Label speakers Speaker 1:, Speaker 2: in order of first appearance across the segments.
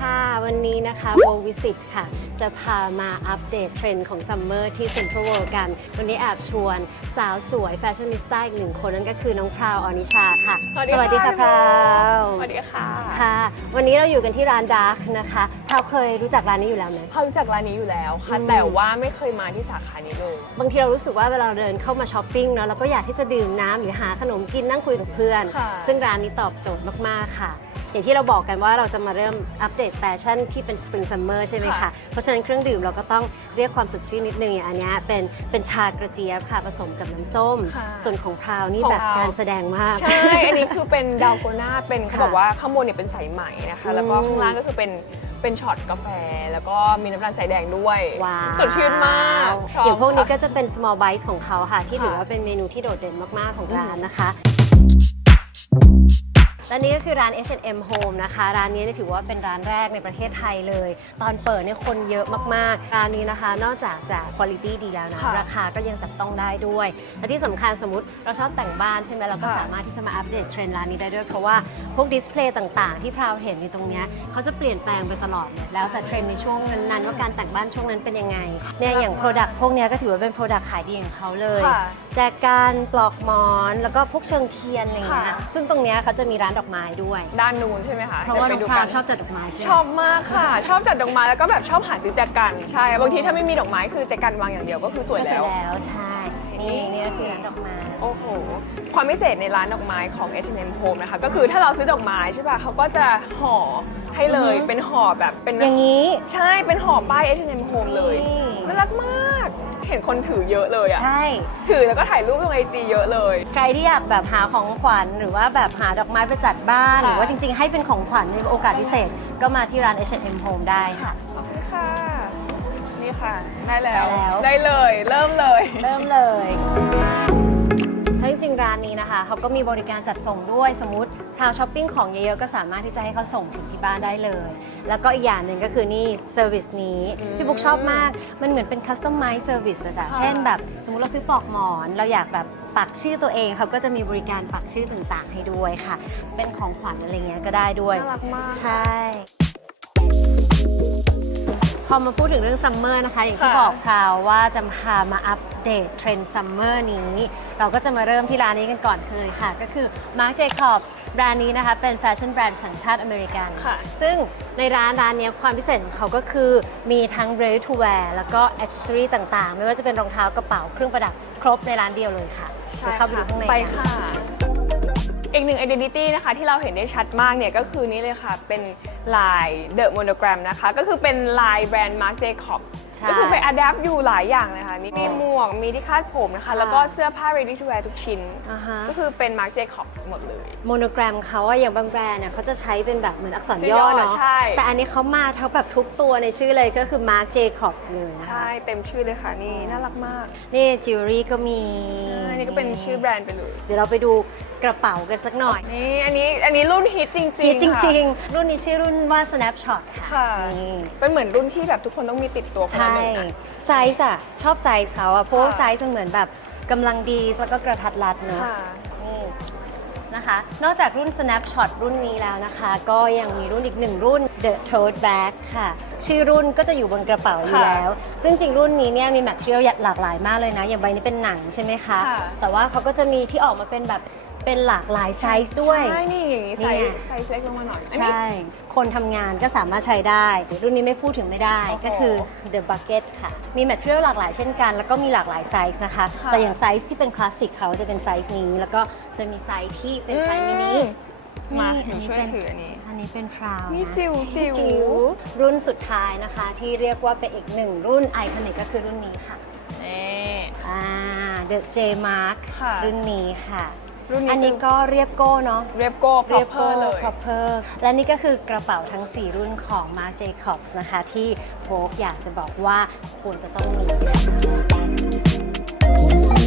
Speaker 1: ค่ะ วันนี้นะคะโบวิสิตค่ะ จะพามาอัปเดตเทรนด์ของซัมเมอร์ที่เซ็นทรัลเวิลด์กัน วันนี้แอบชวนสาวสวยแฟชั่นนิสต้าอีกหนึ่งคนนั่นก็คือน้องพราวอนิชาค่ะ
Speaker 2: สวัสดีค่ะ
Speaker 1: พราว
Speaker 2: สวัสดีค่ะ
Speaker 1: ค่ะ วันนี้เราอยู่กันที่ร้านดาร์กนะคะพราวเคยรู้จักร้านนี้อยู่แล้วไหม
Speaker 2: พอรู้จักร้านนี้อยู่แล้วค่ะ
Speaker 1: อืม
Speaker 2: แต่ว่าไม่เคยมาที่สาขานี้เลย
Speaker 1: บางทีเรารู้สึกว่าเวลาเราเดินเข้ามาช้อปปิ้งเนาะเราก็อยากที่จะดื่มน้ำหรือหาขนมกินนั่งคุยกับเพื่อน
Speaker 2: ค่ะ
Speaker 1: ซึ่งร้านนี้ตอบโจทย์มากๆค่ะ อย่างที่เราบอกกันว่าเราจะมาเริ่มอัปเดตแฟชั่นที่เป็นสปริงซัมเมอร์ใช่ไหมคะ เพราะฉะนั้นเครื่องดื่มเราก็ต้องเรียกความสดชื่นนิดนึงอย่างอันเนี้ยเป็นเป็นชากระเจี๊ยบค่ะผสมกับน้ำส้ม
Speaker 2: ค่ะ
Speaker 1: ส่วนของพราวนี่
Speaker 2: ของ
Speaker 1: แบบ
Speaker 2: พราว
Speaker 1: การแสดงมาก
Speaker 2: ใช่ อันนี้คือเป็นดาวโกน่าเป็นเขา
Speaker 1: ค่ะ
Speaker 2: บอกว่าข้างบนเนี่ยเป็นสายไหมนะคะ แล้วก็
Speaker 1: อืม
Speaker 2: ข้างล่างก็คือเป็นเป็นช็อตกาแฟ แล้วก็มีน้ำตาลสายแดงด้วย
Speaker 1: ว้าว
Speaker 2: สดชื่นมากชบ
Speaker 1: อย่างพวกนี้
Speaker 2: ค่ะ
Speaker 1: ก็จะเป็น small bites ของเขาค่ะ ที่
Speaker 2: ค่ะ
Speaker 1: ถือว่าเป็นเมนูที่โดดเด่นมาก ๆ ของร้านนะคะ และนี่ก็คือร้าน H&M Home นะคะ ร้านนี้เนี่ยถือว่าเป็นร้านแรกในประเทศไทยเลย ตอนเปิดเนี่ยคนเยอะมากๆ ร้านนี้นะคะ นอกจากจะคุณภาพดีแล้วนะ
Speaker 2: ค่ะ
Speaker 1: ราคาก็ยังจับต้องได้ด้วย และที่สำคัญสมมติเราชอบแต่งบ้านใช่ไหมเราก็
Speaker 2: ค่ะ
Speaker 1: สามารถที่จะมาอัปเดตเทรนด์ร้านนี้ได้ด้วย เพราะว่าพวกดิสเพลย์ต่างๆ ที่พราวเห็นในตรงเนี้ยเขาจะเปลี่ยนแปลงไปตลอดเลยแล้วแต่เทรนด์ในช่วงนั้นๆว่าการแต่งบ้านช่วงนั้นเป็นยังไงเนี่ยอย่าง Product พวกเนี้ยก็ถือว่าเป็น Product ขายดีของเขาเลย
Speaker 2: ค่ะ
Speaker 1: แจกันปลอกหมอน แล้วก็พวกเชิงเทียนอะไรเงี้ย
Speaker 2: ค่ะ
Speaker 1: ซึ่งตรงเนี้ยเขาจะมีร้านดอกไม้ด้วย
Speaker 2: ด้านนู้นใช่ไหมคะ
Speaker 1: เพราะว่าน้
Speaker 2: ดี๋
Speaker 1: อง
Speaker 2: ย
Speaker 1: พราว
Speaker 2: ไปดู
Speaker 1: ชอบจัดดอกไม้ใช่ไหม
Speaker 2: ชอบมากค่ะ ชอบจัดดอกไม้แล้วก็แบบชอบหาซื้อแจกันใช่บางทีถ้าไม่มีดอกไม้คือแจกันวางอย่างเดียวก็คือสวย
Speaker 1: ก็เสร็
Speaker 2: แล้
Speaker 1: จ
Speaker 2: ว
Speaker 1: แล้วใช่ นี่นี่ก็คือร้านดอกไม้
Speaker 2: โอ้โห ความพิเศษในร้านดอกไม้ของ H&M Home นะคะ ก็คือถ้าเราซื้อดอกไม้ใช่ป่ะเขาก็จะห่อให้เลย
Speaker 1: อือฮึ
Speaker 2: เป็นห่อแบบเป็น
Speaker 1: อย่างนี้
Speaker 2: ใช่เป็นห่อป้าย H&M Home เลย
Speaker 1: นี่
Speaker 2: น่ารักมาก เห็นคนถือเยอะเลยอะ
Speaker 1: ใช่
Speaker 2: ถือแล้วก็ถ่ายรูปลงไอจีเยอะเลย
Speaker 1: ใครที่อยากแบบหาของขวัญหรือว่าแบบหาดอกไม้ไปจัดบ้าน
Speaker 2: ค่ะ
Speaker 1: หรือว่าจริงๆ ให้เป็นของขวัญในโอกาสพิเศษ ก็มาที่ร้าน H&M Home ได้ค่ะ
Speaker 2: ขอบคุณค่ะ นี่ค่ะ ได้แล้ว
Speaker 1: ได้แล้ว
Speaker 2: ได้เลย เริ่มเลย
Speaker 1: เริ่มเลยแล้ว จริงๆร้านนี้นะคะเขาก็มีบริการจัดส่งด้วยสมมติพราวช้อปปิ้งของเยอะๆก็สามารถที่จะให้เขาส่งถึงที่บ้านได้เลย แล้วก็อีกอย่างหนึ่งก็คือนี่เซอร์วิสนี้
Speaker 2: อืม
Speaker 1: พี่บุ๊กชอบมากมันเหมือนเป็นคัสตอมไมซ์เซอร์วิสอะจ้ะ
Speaker 2: ค่ะ
Speaker 1: เช่นแบบสมมติเราซื้อปลอกหมอน เราอยากแบบปักชื่อตัวเองเขาก็จะมีบริการปักชื่อต่างๆ ให้ด้วยค่ะ เป็นของขวัญอะไรเงี้ยก็ได้ด้วย
Speaker 2: น่ารักมาก
Speaker 1: ใช่ พอมาพูดถึงเรื่องซัมเมอร์นะคะ อย่างที่
Speaker 2: ค่ะ
Speaker 1: บอกคราวว่าจะพามาอัปเดตเทรนด์ซัมเมอร์นี้ เราก็จะมาเริ่มที่ร้านนี้กันก่อนเลยค่ะ ก็คือ Marc Jacobs แบรนด์นี้นะคะ เป็นแฟชั่นแบรนด์สัญชาติอเมริกัน
Speaker 2: ค่ะ
Speaker 1: ซึ่งในร้านร้านเนี้ยความพิเศษของเขาก็คือมีทั้ง ready to wear แล้วก็ accessory ต่างๆ ไม่ว่าจะเป็นรองเท้ากระเป๋าเครื่องประดับครบในร้านเดียวเลยค่ะเดี๋ยวเข้าไปดูข้างใน
Speaker 2: ไป
Speaker 1: กัน
Speaker 2: ค่ะ อีกหนึ่ง identity นะคะที่เราเห็นได้ชัดมากเนี่ยก็คือนี่เลยค่ะ เป็น ลาย The Monogram นะคะ ก็คือเป็นลายแบรนด์ Marc Jacob
Speaker 1: ใช่
Speaker 2: ก็คือไป adapt อยู่หลายอย่างเลยค่ะนี่มีหมวกมีที่คาดผมนะคะ
Speaker 1: ค่ะ
Speaker 2: แล้วก็เสื้อผ้า ready to wear ทุกชิ้น
Speaker 1: อ่าฮะ
Speaker 2: ก็คือเป็น Marc Jacob หมดเลย
Speaker 1: โมโนแกรมเขาอะอย่างบางแบรนด์เนี่ยเขาจะใช้เป็นแบบเหมือนอักษรย่อเนาะ
Speaker 2: ใช่
Speaker 1: แต่อันนี้เขามาทั้งแบบทุกตัวในชื่อเลยก็คือ Marc Jacobs เลยนะคะ
Speaker 2: ใช่ เต็มชื่อเลยค่ะนี่น่ารักมาก
Speaker 1: นี่จิวเวลรี่ก็มี
Speaker 2: ใช่นี่ก็เป็นชื่อแบรนด์ไปเลย
Speaker 1: เดี๋ยวเราไปดู กระเป๋ากันสักหน่อย
Speaker 2: นี่อันนี้อันนี้รุ่นฮิตจริงๆ
Speaker 1: คิดจ
Speaker 2: ค่ะ
Speaker 1: ริง ๆ รุ่นนี้ชื่อรุ่นว่า Snapshot ค่ะ
Speaker 2: ค่ะ
Speaker 1: นี่
Speaker 2: เป็นเหมือนรุ่นที่แบบทุกคนต้องมีติดตัวคนละ
Speaker 1: ใช่
Speaker 2: หนึ่งอะ
Speaker 1: ไซส์อะชอบไซส์เขาอะเพราะว่า
Speaker 2: ค่ะ
Speaker 1: ไซส์มันเหมือนแบบกำลังดีแล้วก็กระทัดรัดเนอะ
Speaker 2: ค่ะ
Speaker 1: นี่นะคะ นอกจากรุ่น Snapshot รุ่นนี้แล้วนะคะ ก็ยังมีรุ่นอีกหนึ่งรุ่น The Tote Bag ค่ะ ชื่อรุ่นก็จะอยู่บนกระเป๋าอยู่
Speaker 2: ค่ะ
Speaker 1: แล้ว ซึ่งจริงรุ่นนี้เนี่ยมีแมทเทียลหลากหลายมากเลยนะ อย่างใบนี้เป็นหนังใช่ไหมคะ
Speaker 2: ค่ะ
Speaker 1: แต่ว่าเขาก็จะมีที่ออกมาเป็นแบบ เป็นหลากหลายไซส์ด้วย
Speaker 2: ใช่นี่อย่างนี้ไซ
Speaker 1: นี่
Speaker 2: ส์
Speaker 1: ไง
Speaker 2: ไซส์เล็กลงมาหน่อยอันนี้
Speaker 1: ใช่ คนทำงานก็สามารถใช้ได้ รุ่นนี้ไม่พูดถึงไม่ได้
Speaker 2: โอ้โห
Speaker 1: ก็คือ The Bucket ค่ะ มีแมทเทียลหลากหลายเช่นกัน แล้วก็มีหลากหลายไซส์นะคะ
Speaker 2: ค่ะ
Speaker 1: แต่อย่างไซส์ที่เป็นคลาสสิกเขาจะเป็นไซส์นี้ แล้วก็จะมีไซส์ที่เป็นไซส์มินิ
Speaker 2: มา
Speaker 1: นี่
Speaker 2: หนูช่วย
Speaker 1: เป็น
Speaker 2: ถืออันนี้
Speaker 1: อันนี้เป็นพราว
Speaker 2: นี่
Speaker 1: นะ
Speaker 2: จิ๋วจิ๋ว
Speaker 1: รุ่นสุดท้ายนะคะที่เรียกว่าเป็นอีกหนึ่งรุ่นไอคอนิกก็คือรุ่นนี้ค่ะ
Speaker 2: นี่
Speaker 1: อ่า The J Mark
Speaker 2: ค่ะ
Speaker 1: รุ่นนี้ค่ะ
Speaker 2: รุ่นนี้
Speaker 1: อันนี้
Speaker 2: คือ
Speaker 1: ก็เรียบโก้เนาะ
Speaker 2: เรียบโก้พรอพเปอร์เลย
Speaker 1: proper และนี่ก็คือกระเป๋าทั้ง 4 รุ่นของ Marc Jacobs นะคะ ที่โฟกอยากจะบอกว่าควรจะต้องมี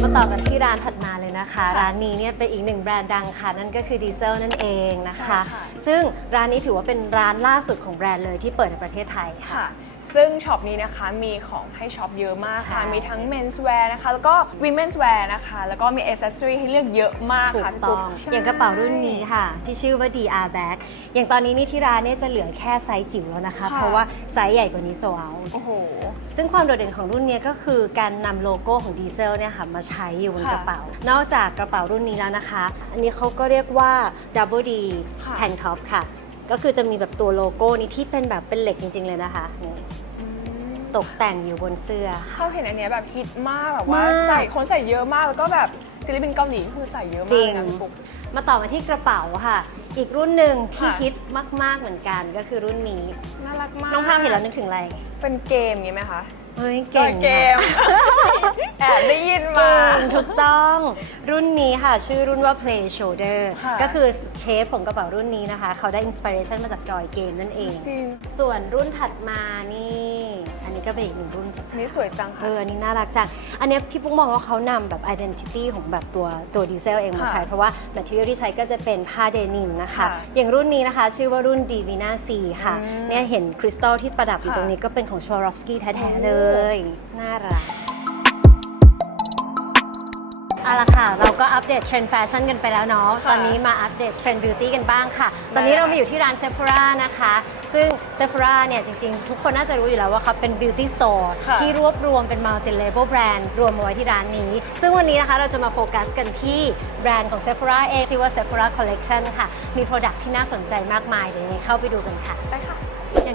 Speaker 1: มาต่อกันที่ร้านถัดมาเลยนะคะร้านนี้เนี่ยเป็นอีกหนึ่งแบรนด์ดังค่ะ นั่นก็คือดีเซลนั่นเองนะคะ
Speaker 2: ใช่ค่ะ
Speaker 1: ซึ่งร้านนี้ถือว่าเป็นร้านล่าสุดของแบรนด์เลยที่เปิดในประเทศไทยค่ะ
Speaker 2: ค่ะ ซึ่งช็อปนี้นะคะมีของให้ช็อปเยอะมากค่ะ
Speaker 1: ใช่
Speaker 2: มีทั้ง menswear นะคะ แล้วก็ women's wear นะคะ แล้วก็มี accessory ให้เลือกเยอะมาก
Speaker 1: ถูก
Speaker 2: ค่ะพี่
Speaker 1: ต้
Speaker 2: ปุ๊
Speaker 1: อกง
Speaker 2: ใช่
Speaker 1: อย่างกระเป๋ารุ่นนี้ค่ะ ที่ชื่อว่า DR Bag อย่างตอนนี้นี่ที่ร้านเนี่ยจะเหลือแค่ไซส์จิ๋วแล้วนะคะ
Speaker 2: ค่ะ
Speaker 1: เพราะว่าไซส์ใหญ่กว่านี้โซเอา
Speaker 2: โอ้โห
Speaker 1: ซึ่งความโดดเด่นของรุ่นเนี้ยก็คือการนำโลโก้ของดีเซลเนี่ยค่ะมาใช้อยู่บน
Speaker 2: ค่ะ
Speaker 1: กระเป๋า นอกจากกระเป๋ารุ่นนี้แล้วนะคะ อันนี้เขาก็เรียกว่า Double D
Speaker 2: ค่ะ
Speaker 1: Tank Top ค่ะ ก็คือจะมีแบบตัวโลโก้นี้ที่เป็นแบบเป็นเหล็กจริง ๆ เลยนะคะนี่ ตกแต่งอยู่บนเสื้อค่ะ
Speaker 2: เขาเห็นอันเนี้ยแบบฮิตมากแบบว่ามา
Speaker 1: ก
Speaker 2: ใส่คนใส่เยอะมากแล้วก็แบบศิลปินเกาหลีคือใส่เยอะ
Speaker 1: จ
Speaker 2: มาก
Speaker 1: ริ
Speaker 2: เล
Speaker 1: ง
Speaker 2: ยนะพี่ปุ๊ก
Speaker 1: มาต่อมาที่กระเป๋าค่ะ อีกรุ่นหนึ่งที่
Speaker 2: ค่ะ
Speaker 1: ฮิตมาก ๆ เหมือนกันก็คือรุ่นนี้
Speaker 2: น่ารักมาก
Speaker 1: น้องพาวเห็นแล้วนึกถึงอะไร
Speaker 2: เป็นเกมอย่างงี้ไหมคะ
Speaker 1: เฮ้ย เก่ง
Speaker 2: เกม
Speaker 1: อะ
Speaker 2: แอบได้ยินมา
Speaker 1: เก่งถูกต้องรุ่นนี้ค่ะ ชื่อรุ่นว่า Play Shoulder
Speaker 2: ค่ะ
Speaker 1: ก็คือเชฟของกระเป๋ารุ่นนี้นะคะ เขาได้อินสปิเรชันมาจากจอยเกมนั่นเอง
Speaker 2: จริง
Speaker 1: ส่วนรุ่นถัดมานี่อั นนี้ก็เป็นอีกหนึ่งรุ่นจ้ะ
Speaker 2: อันนี้สวยจัง
Speaker 1: เอ
Speaker 2: ค่ะ
Speaker 1: ออันนี้น่ารักจัง อันเนี้ยพี่ปุ๊กมองว่าเขานำแบบ identity ของแบบตัวตัวดีเซลเองมา
Speaker 2: ค่ะ
Speaker 1: ใช้ เพราะว่า material ที่ใช้ก็จะเป็นผ้าเดนิมนะคะ
Speaker 2: ค่ะ
Speaker 1: อย่างรุ่นนี้นะคะ ชื่อว่ารุ่น Divina C ค่ะ
Speaker 2: อืม
Speaker 1: เนี่ยเห็นคริสตัลที่ประดับอยู่
Speaker 2: ค่ะ
Speaker 1: ตรงนี้ก็เป็นของ Swarovski แท้ ๆ เลย น่ารักเอาละค่ะ เราก็อัปเดตเทรนด์แฟชั่นกันไปแล้วเนาะ
Speaker 2: ค่ะ
Speaker 1: ตอนนี้มาอัปเดตเทรนด์บิวตี้กันบ้างค่ะ
Speaker 2: ได้
Speaker 1: ตอนนี้เรามาอยู่ที่ร้าน Sephora นะคะ ซึ่ง Sephora เนี่ยจริงๆ ทุกคนน่าจะรู้อยู่แล้วว่าเขาเป็น beauty store
Speaker 2: ค่ะ
Speaker 1: ที่รวบรวมเป็น multi label brand รวมมาไว้ที่ร้านนี้ ซึ่งวันนี้นะคะเราจะมาโฟกัสกันที่แบรนด์ของ Sephora เองชื่อว่า Sephora Collection ค่ะ มี product ที่น่าสนใจมากมายเดี๋ยวยังไงเข้าไปดูกันค่ะ
Speaker 2: ไปค่ะ
Speaker 1: อย่าง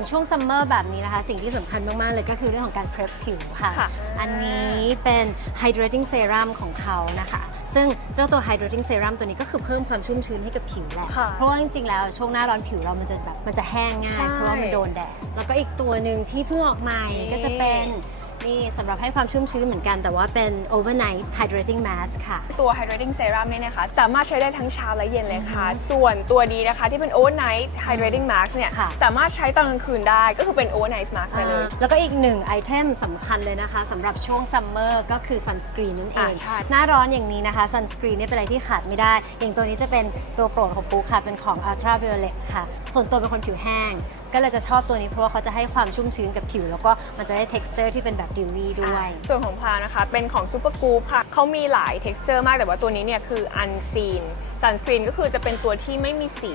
Speaker 1: ช่วงซัมเมอร์แบบนี้นะคะ สิ่งที่สำคัญมาก ๆ เลยก็คือเรื่องของการเพรสผิวค่ะ
Speaker 2: ค่ะ
Speaker 1: อันนี้เป็น hydrating serum ของเขานะคะ ซึ่งเจ้าตัว hydrating serum ตัวนี้ก็คือเพิ่มความชุ่มชื้นให้กับผิวแหละ
Speaker 2: ค่ะ
Speaker 1: เพราะว่าจริง ๆ แล้วช่วงหน้าร้อนผิวเรามันจะแบบมันจะแห้งง่า
Speaker 2: ใช่
Speaker 1: ย เพราะว่ามันโดนแดด แล้วก็อีกตัวหนึ่งที่เพิ่งออกใหม่
Speaker 2: นี่
Speaker 1: ก็จะเป็น นี่สำหรับให้ความชุ่มชื้นเหมือนกัน แต่ว่าเป็น overnight hydrating mask ค่ะ
Speaker 2: ตัว hydrating serum เนี่ยนะคะ สามารถใช้ได้ทั้งเช้าและเย็นเลยค่ะ ส่วนตัวนี้นะคะที่เป็น overnight hydrating mask เนี่ย
Speaker 1: ค่ะ
Speaker 2: สามารถใช้ตอนกลางคืนได้ก็คือเป็น overnight mask ไปเลย
Speaker 1: แล้วก็อีกหนึ่งไอเทมสำคัญเลยนะคะสำหรับช่วงซัมเมอร์ก็คือซันสกรีนนั่นเอง
Speaker 2: อ่าใช่
Speaker 1: หน้าร้อนอย่างนี้นะคะซันสกรีนเนี่ยเป็นอะไรที่ขาดไม่ได้ อย่างตัวนี้จะเป็นตัวโปรดของปุ๊กค่ะ เป็นของ Ultra Violet ค่ะ ส่วนตัวเป็นคนผิวแห้งก็เลยจะชอบตัวนี้เพราะว่าเขาจะให้ความชุ่มชื้นกับผิว แล้วก็มันจะได้ texture ที่เป็นแบบดิววี่ด้วย
Speaker 2: ส่วนของพานะคะ เป็นของ Super Goop ค่ะเขามีหลาย texture มากแต่ว่าตัวนี้เนี่ยคือ unseen sunscreen ก็คือจะเป็นตัวที่ไม่มีสี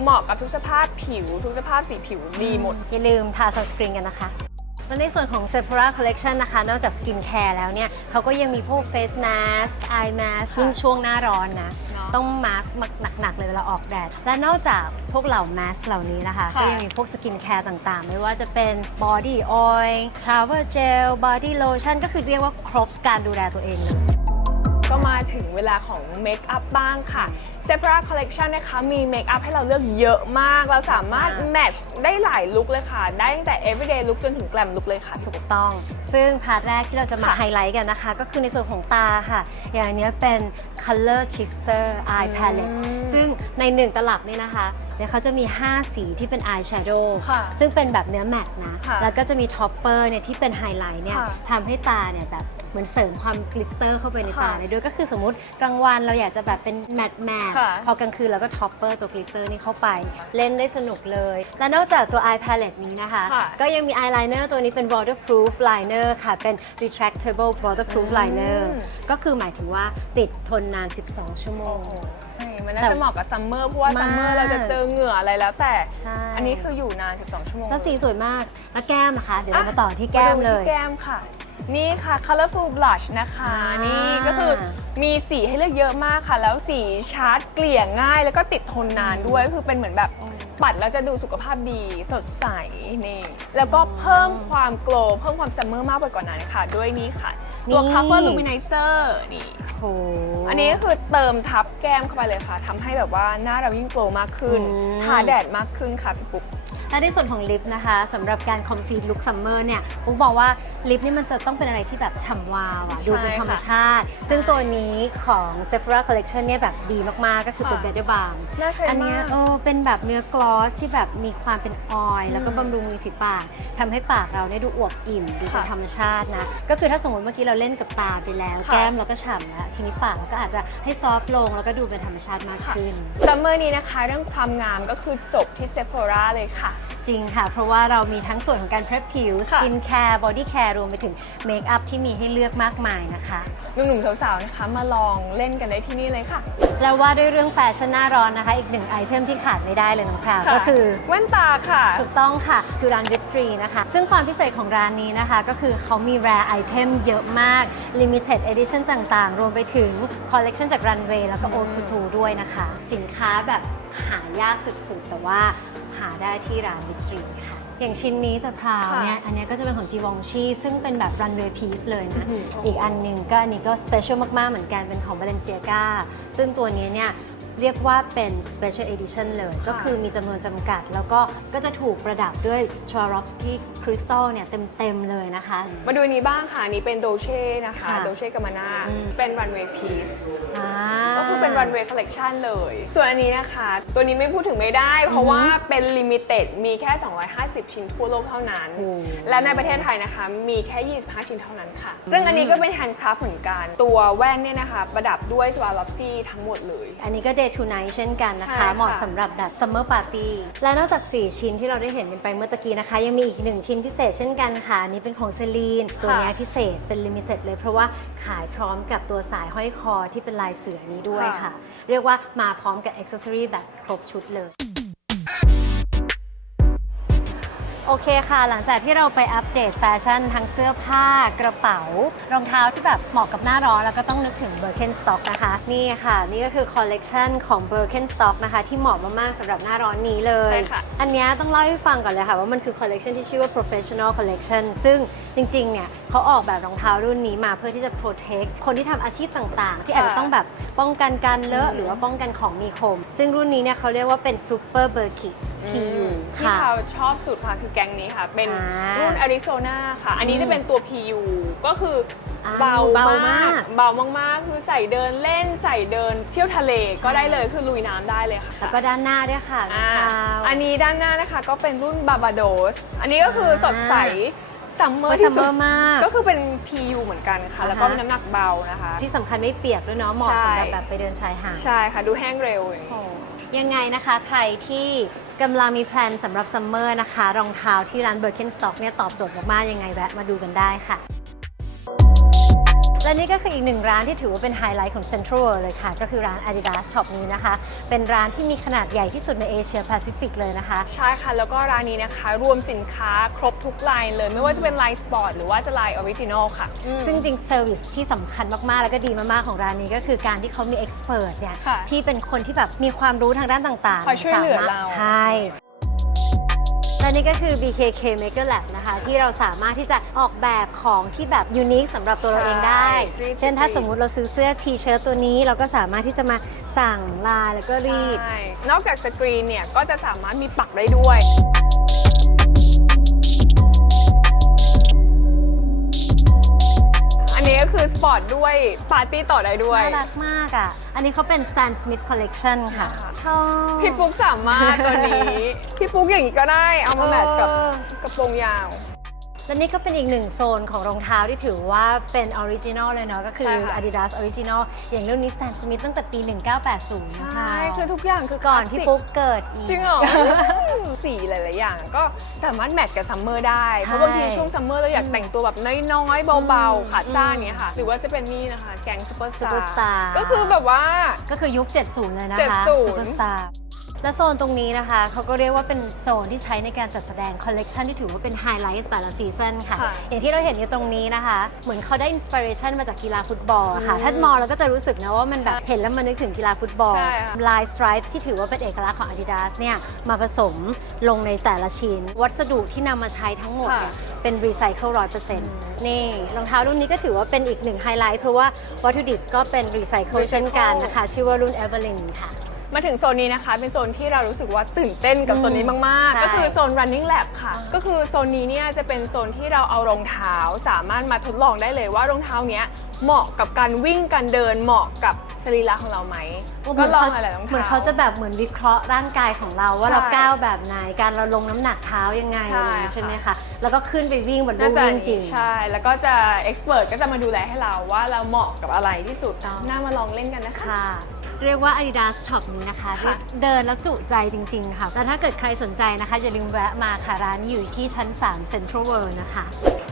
Speaker 2: เหมาะกับทุกสภาพผิว ทุกสภาพสีผิวดีหมด
Speaker 1: อย่าลืมทาซันสกรีนกันนะคะ แล้วในส่วนของ Sephora Collection นะคะ นอกจากสกินแคร์แล้วเนี่ยเขาก็ยังมีพวก Face Mask Eye Mask
Speaker 2: ค่ะ
Speaker 1: ยิ่งช่วงหน้าร้อนนะ
Speaker 2: เนอะ
Speaker 1: ต้องมาสก์หนักๆเลยเวลาออกแดด และนอกจากพวกเหล่ามาสก์เหล่านี้นะคะ
Speaker 2: ค่ะ
Speaker 1: ก็ยังมีพวกสกินแคร์ต่างๆ ไม่ว่าจะเป็น Body Oil Shower Gel Body Lotion ก็คือเรียกว่าครบการดูแลตัวเองเลย
Speaker 2: ก็มาถึงเวลาของเมคอัพบ้างค่ะ Sephora Collection นะคะมีเมคอัพให้เราเลือกเยอะมาก เราสามารถ
Speaker 1: มาก
Speaker 2: แมทช์ได้หลายลุคเลยค่ะ ได้ตั้งแต่ everyday look จนถึง glam look เลยค่ะ
Speaker 1: ถูกต้อง ซึ่งพาร์ทแรกที่เราจะมา
Speaker 2: ค่ะ
Speaker 1: ไฮไลท์กันนะคะ ก็คือในส่วนของตาค่ะ อย่างอันเนี้ยเป็น color shifter eye palette
Speaker 2: อืม
Speaker 1: ซึ่งในหนึ่งตลับนี่นะคะ เดี๋ยวเขาจะมี 5 สีที่เป็น eye shadow
Speaker 2: ค่ะ
Speaker 1: ซึ่งเป็นแบบเนื้อแมตต์นะ
Speaker 2: ค่ะ
Speaker 1: แล้วก็จะมี topper เนี่ยที่เป็นไฮไลท์เนี่ย
Speaker 2: ค่ะ
Speaker 1: ทำให้ตาเนี่ยแบบเหมือนเสริมความกลิตเตอร์เข้าไปใน
Speaker 2: ค่ะ
Speaker 1: ตาได้ด้วยก็คือสมมติกลางวันเราอยากจะแบบเป็นแมตต์แมต
Speaker 2: ค่ะ
Speaker 1: พอกลางคืนเราก็ topper ตัวกลิตเตอร์นี่เข้าไป เล่นได้สนุกเลย และนอกจากตัว eye palette นี้นะคะ
Speaker 2: ค่ะ
Speaker 1: ก็ยังมี eyeliner ตัวนี้เป็น waterproof liner ค่ะ เป็น retractable waterproof
Speaker 2: อืม
Speaker 1: liner ก็คือหมายถึงว่าติดทนนาน 12 ชั่วโมง
Speaker 2: ใช่ มันน่าจะเหมาะกับซัมเมอร์เพราะว่าซัมเมอร์
Speaker 1: มาก
Speaker 2: เราจะเจอเหงื่ออะไรแล้วแต่
Speaker 1: ใช่
Speaker 2: อันนี้คืออยู่นาน 12 ชั่วโมง
Speaker 1: แล้วสีสวยมาก แล้วแก้มนะคะ เดี๋ยวเรา
Speaker 2: อะ
Speaker 1: มาต่อที่แก้มา
Speaker 2: ดู
Speaker 1: เลย
Speaker 2: ที่แก้มค่ะ นี่ค่ะ colorful blush นะคะ
Speaker 1: อ่านี่
Speaker 2: นี่ก็คือมีสีให้เลือกเยอะมากค่ะ แล้วสีชาร์จเกลี่ยง่าย แล้วก็ติดทนนานด้วยก็คือเป็นเหมือนแบบปัดแล้วจะดูสุขภาพดีสดใสนี่ แล้วก็เพิ่มความโกลว์เพิ่มความซัมเมอร์มากไปกว่านั้นค่ะ ด้วยนี่ค่ะ ตัว
Speaker 1: นี่
Speaker 2: cover luminizer นี่
Speaker 1: โห
Speaker 2: อันนี้ก็คือเติมทับแก้มเข้าไปเลยค่ะทำให้แบบว่าหน้าเรายิ่งโกลว์มากขึ้น
Speaker 1: อืม
Speaker 2: ทาแดดมากขึ้นค่ะพี่ปุ๊ก
Speaker 1: และในส่วนของลิปนะคะสำหรับการ complete look summer เนี่ยปุ๊กบอกว่าลิปนี่มันจะต้องเป็นอะไรที่แบบฉ่ำวาวอะ
Speaker 2: ใช่
Speaker 1: ดูเป็นธรรมชาติ ซึ่งตัวนี้ของ Sephora Collection เนี่ยแบบดีมาก ๆ ก็คือตัว
Speaker 2: ค่ะ
Speaker 1: Better Balm
Speaker 2: น่าใช้
Speaker 1: อันเนี้ย
Speaker 2: มาก
Speaker 1: เออเป็นแบบเนื้อกลอสที่แบบมีความเป็นออยล์แล้วก็
Speaker 2: อืม
Speaker 1: บำรุงริมฝีปากทำให้ปากเราเนี่ยดูอวบอิ่มดูเป็น
Speaker 2: ค่ะ
Speaker 1: ธรรมชาตินะ ก็คือถ้าสมมติเมื่อกี้เราเล่นกับตาไปแล้ว
Speaker 2: ค่ะ
Speaker 1: แก้มเราก็ฉ่ำแล้วทีนี้ปากเราก็อาจจะให้ซอฟต์ลงแล้วก็ดูเป็นธรรมชาติมากขึ้น
Speaker 2: ซัมเมอร์นี้นะคะ เรื่องความงามก็คือจบที่ Sephora เลยค่ะ
Speaker 1: จริงค่ะ เพราะว่าเรามีทั้งส่วนของการ prep ผิว
Speaker 2: ค่ะ
Speaker 1: skin care body care รวมไปถึงเมคอัพที่มีให้เลือกมากมายนะคะ
Speaker 2: หนุ่มๆสาวๆนะคะมาลองเล่นกันได้ที่นี่เลยค่ะ
Speaker 1: แล้วว่าด้วยเรื่องแฟชั่นหน้าร้อนนะคะ อีกหนึ่งไอเทมที่ขาดไม่ได้เลยน้องพราวก็คือ
Speaker 2: แว่นตาค่ะ
Speaker 1: ถูกต้องค่ะ คือร้านวิตรีนะคะ ซึ่งความพิเศษของร้านนี้นะคะ ก็คือเขามี rare item เยอะมาก limited edition ต่างๆ รวมไปถึง collection จาก runway แล้วก็ o อ c o u t u r ด้วยนะคะ สินค้าแบบหายากสุดๆ แต่ว่าหา ได้ที่ร้านวิตรีค่ะ อย่างชิ้นนี้จะพราว
Speaker 2: ค่ะ
Speaker 1: เนี่ย อันเนี้ยก็จะเป็นของ Givenchy ซึ่งเป็นแบบ runway piece เลยนะ
Speaker 2: อือหือ
Speaker 1: อีกอันหนึ่งก็อันนี้ก็ special มาก ๆ เหมือนกันเป็นของ Balenciaga ซึ่งตัวนี้เนี่ย เรียกว่าเป็น special edition เลย ก็คือมีจำนวนจำกัด แล้วก็ก็จะถูกประดับด้วย Swarovski crystal เนี่ยเต็ม ๆ เลยนะคะ
Speaker 2: มาดูอันนี้บ้างค่ะอันนี้เป็นโดเช่นะคะ
Speaker 1: ค่ะ
Speaker 2: โดเช่กามาน่า
Speaker 1: อืม
Speaker 2: เป็นรันเวย์พีซ
Speaker 1: อ่า
Speaker 2: ก็คือเป็นรันเวย์คอลเลกชันเลย ส่วนอันนี้นะคะ ตัวนี้ไม่พูดถึงไม่ได้ เพราะว่าเป็นลิมิเต็ดมีแค่ 250 ชิ้นทั่วโลกเท่านั้น
Speaker 1: โอ้
Speaker 2: และในประเทศไทยนะคะ มีแค่ 25 ชิ้นเท่านั้นค่ะ ซึ่งอันนี้ก็เป็นแฮนด์คราฟเหมือนกัน ตัวแว่นเนี่ยนะคะ ประดับด้วยสวาลอฟสกี้ทั้งหมดเลย
Speaker 1: อันนี้ก็ day to night เช่นกันนะ
Speaker 2: ใช่
Speaker 1: คะ
Speaker 2: ค่ะ
Speaker 1: เหมาะสำหรับแบบ summer party และนอกจาก 4 ชิ้นที่เราได้เห็นกันไปเมื่อตะกี้นะคะ ยังมีอีกหนึ่งชิ้นพิเศษเช่นกันค่ะอันนี้เป็นของเซรีน ตัวเนี้ยพิเศษเป็น limited เลยเพราะว่าขายพร้อมกับตัวสายห้อยคอที่เป็นลายเสือนี้ด้วยค่ะ เรียกว่ามาพร้อมกับ accessory แบบครบชุดเลย โอเคค่ะ หลังจากที่เราไปอัปเดตแฟชั่นทั้งเสื้อผ้ากระเป๋า รองเท้าที่แบบเหมาะกับหน้าร้อน แล้วก็ต้องนึกถึง Birkenstock นะคะ นี่ค่ะ นี่ก็คือคอลเลกชันของ Birkenstock นะคะ ที่เหมาะมาก ๆสำหรับหน้าร้อนนี้เลย
Speaker 2: ใช่ค่ะ
Speaker 1: อันเนี้ยต้องเล่าให้ฟังก่อนเลยค่ะ ว่ามันคือคอลเลกชันที่ชื่อว่า professional collection ซึ่งจริง ๆ เนี่ยเขาออกแบบรองเท้ารุ่นนี้มาเพื่อที่จะ protect คนที่ทำอาชีพต่างๆ ที่อาจจะต้องแบบป้องกันการเลอะหรือว่าป้องกันของมีคม ซึ่งรุ่นนี้เนี่ยเขาเรียกว่าเป็น super Birkin PU
Speaker 2: ที่
Speaker 1: ค่ะ
Speaker 2: เขาชอบสุดค่ะคือแก๊งนี้ค่ะ เป็น
Speaker 1: อ่า
Speaker 2: รุ่นอาริโซนาค่ะ อันนี้จะเป็นตัว PU ก็คืออาเบา
Speaker 1: เบามา
Speaker 2: ก
Speaker 1: มาก
Speaker 2: เบามากๆ คือใส่เดินเล่นใส่เดินเที่ยวทะเลก็ได้เลยคือลุยน้ำได้เลยค่ะ
Speaker 1: แล้วก็ด้านหน้าด้วยค่ะ
Speaker 2: อ่าร
Speaker 1: องเท้า
Speaker 2: อันนี้ด้านหน้านะคะก็เป็นรุ่นบาบาโดส อันนี้ก็คือสดใส ซัมเมอ
Speaker 1: ก็
Speaker 2: ร์ที่สุด
Speaker 1: summer มาก
Speaker 2: ก็คือเป็น PU เหมือนกันค่ะ แล้วก็
Speaker 1: อ่าฮะ
Speaker 2: เป็นน้ำหนักเบานะคะ
Speaker 1: ที่สำคัญไม่เปียกด้วยเนาะเหมาะ
Speaker 2: ใช่
Speaker 1: สำหรับแบบไปเดินชายหาด
Speaker 2: ใช่ค่ะ ดูแห้งเร็วอย่างนี้
Speaker 1: ยังไงนะคะใครที่กำลังมีแพลนสำหรับซัมเมอร์นะคะ รองเท้าที่ร้าน Birkenstock เนี่ยตอบโจทย์มากๆยังไงแวะมาดูกันได้ค่ะ และนี่ก็คืออีกหนึ่งร้านที่ถือว่าเป็นไฮไลท์ของ Central World เลยค่ะ ก็คือร้าน Adidas Shop นี้นะคะ เป็นร้านที่มีขนาดใหญ่ที่สุดในเอเชียแปซิฟิกเลยนะคะ
Speaker 2: ใช่ค่ะ แล้วก็ร้านนี้นะคะ รวมสินค้าครบทุกไลน์เลย ไม่ว่าจะเป็นไลน์สปอร์ตหรือว่าจะไลน์ออริจินอลค่ะ
Speaker 1: ซึ่งจริงเซอร์วิสที่สำคัญมาก ๆ แล้วก็ดีมาก ๆ ของร้านนี้ก็คือการที่เขามีเอ็กซ์เพรสเนี่ย
Speaker 2: ค่ะ
Speaker 1: ที่เป็นคนที่แบบมีความรู้ทางด้านต่างๆ
Speaker 2: คอยช่วยเหลือ
Speaker 1: สมถ
Speaker 2: เรา
Speaker 1: ใช่ และนี่ก็คือ BKK Maker Lab นะคะ ที่เราสามารถที่จะออกแบบของที่แบบยูนิคสำหรับตัวเราเองได้
Speaker 2: ใช่
Speaker 1: เช่นถ้าสมมุติเราซื้อเสื้อทีเชิ้ตตัวนี้ เราก็สามารถที่จะมาสั่งลายแล้วก็รีด
Speaker 2: ใช่นอกจากสกรีนเนี่ย ก็จะสามารถมีปักได้ด้วย ก็คือสปอร์ตด้วยปาร์ตี้ต่อได้ด้วย
Speaker 1: น่ารักมากอะ อันนี้เขาเป็น Stan Smith Collection ค่ะ
Speaker 2: ค่ะ
Speaker 1: ชอบ
Speaker 2: พี่ปุ๊กสามารถตัวนี้ พี่ปุ๊กอย่างนี้ก็ได้เอามาแมทช์กับ
Speaker 1: เออ
Speaker 2: กระโปรงยาว
Speaker 1: และนี่ก็เป็นอีกหนึ่งโซนของรองเท้าที่ถือว่าเป็นออริจินอลเลยเนาะก็คือ
Speaker 2: ใช่ค่ะ
Speaker 1: Adidas Original อย่างรุ่นนี้ Stan Smith ตั้งแต่ปี 1980นะคะ
Speaker 2: ใช่คือทุกอย่างคือ
Speaker 1: ก่อน
Speaker 2: คลาส
Speaker 1: ที่
Speaker 2: สิก
Speaker 1: ปุ๊กเกิดอีก
Speaker 2: จริงเหรอ สีหลายๆอย่างก็สามารถแมทช์กับซัมเมอร์ได้
Speaker 1: ใช่
Speaker 2: เพราะบางทีช่วงซัมเมอร์เราอยากแต่งตัวแบบน้อยๆ เบา
Speaker 1: อืม
Speaker 2: ๆขาสั้นอย่างเงี้ยค่ะ หรือว่าจะเป็นนี่นะคะ แก๊งซูเปอร์สตา
Speaker 1: Superstar
Speaker 2: ร์ก็คือแบบว่า
Speaker 1: ก็คือยุค 70 เลยนะคะ
Speaker 2: 70
Speaker 1: Superstar และโซนตรงนี้นะคะเขาก็เรียกว่าเป็นโซนที่ใช้ในการจัดแสดงคอลเลกชันที่ถือว่าเป็นไฮไลท์แต่ละซีซันค่ะ
Speaker 2: ค่ะ
Speaker 1: อย่างที่เราเห็นอยู่ตรงนี้นะคะ เหมือนเขาได้อินสปิเรชันมาจากกีฬาฟุตบอลอะค่ะ
Speaker 2: อืม
Speaker 1: ถ้ามองเราก็จะรู้สึกนะว่ามันแบบเห็นแล้วมันนึกถึงกีฬาฟุตบอล
Speaker 2: ใช่ค่ะ
Speaker 1: ลายสไตรป์ที่ถือว่าเป็นเอกลักษณ์ของ Adidas เนี่ยมาผสมลงในแต่ละชิ้น วัสดุที่นำมาใช้ทั้งหมดเนี่ยเป็นรีไซเคิลร้อยเปอร์เซ็นต์นี่รองเท้ารุ่นนี้ก็ถือว่าเป็นอีกหนึ่งไฮไลท์เพราะว่าวัตถุดิบก็เป็นรีไซเคิลเช่นกันนะคะ ชื่อว่ารุ่น Evelyn ค่ะ
Speaker 2: มาถึงโซนนี้นะคะ เป็นโซนที่เรารู้สึกว่าตื่นเต้นกับ
Speaker 1: อืม
Speaker 2: โซนนี้มาก
Speaker 1: ใช่
Speaker 2: ๆก็คือโซน running lab ค่ะ ก็คือโซนนี้เนี่ยจะเป็นโซนที่เราเอารองเท้าสามารถมาทดลองได้เลยว่ารองเท้าเนี้ย เหมาะกับการวิ่งการเดินเหมาะกับสรีระของเราไหมก็ลองหลายๆรอง
Speaker 1: เหมือน
Speaker 2: เท้า
Speaker 1: เขาจะแบบเหมือนวิเคราะห์ร่างกายของเราว่า
Speaker 2: ใช่
Speaker 1: เราก้าวแบบไหนการเราลงน้ำหนักเท้ายังไง
Speaker 2: ใช่
Speaker 1: อะไรอย่างงี้
Speaker 2: ค่ะ
Speaker 1: ใช่ไหมคะแล้วก็ขึ้นไปวิ่งบนลู่
Speaker 2: น่าจะ
Speaker 1: วิ่งจริง
Speaker 2: ใช่แล้วก็จะเอ็กซ์เพรสก็จะมาดูแลให้เราว่าเราเหมาะกับอะไรที่สุด
Speaker 1: ต้อง
Speaker 2: น่ามาลองเล่นกันนะคะ
Speaker 1: ค่ะเรียกว่า Adidas Shop นี้นะคะ
Speaker 2: ค่ะ
Speaker 1: เดินแล้วจุใจจริง ๆ ค่ะ แต่ถ้าเกิดใครสนใจนะคะ อย่าลืมแวะมาค่ะ ร้านอยู่ที่ชั้น 3 Central World นะคะ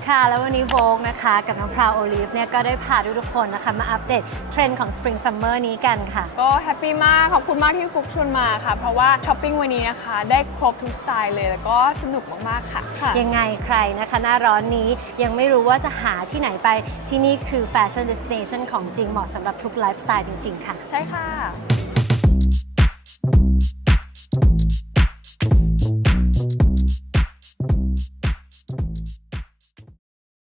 Speaker 1: ค่ะ แล้ววันนี้โบกนะคะ กับน้องพราวโอลิฟเนี่ยก็ได้พาทุกๆคนนะคะ มาอัปเดตเทรนด์ของ Spring Summer นี้กันค่ะ
Speaker 2: ก็แฮปปี้มาก ขอบคุณมากที่ฟุกชวนมาค่ะ เพราะว่าช้อปปิ้งวันนี้นะคะ ได้ครบทุกสไตล์เลยแล้วก็สนุกมากๆค่ะ
Speaker 1: ยังไงใครนะคะ หน้าร้อนนี้ยังไม่รู้ว่าจะหาที่ไหนไปที่นี่คือ Fashion Destination ของจริงเหมาะสำหรับทุกไลฟ์สไตล์จริง ๆ ค่ะ
Speaker 2: ใช่ค่ะ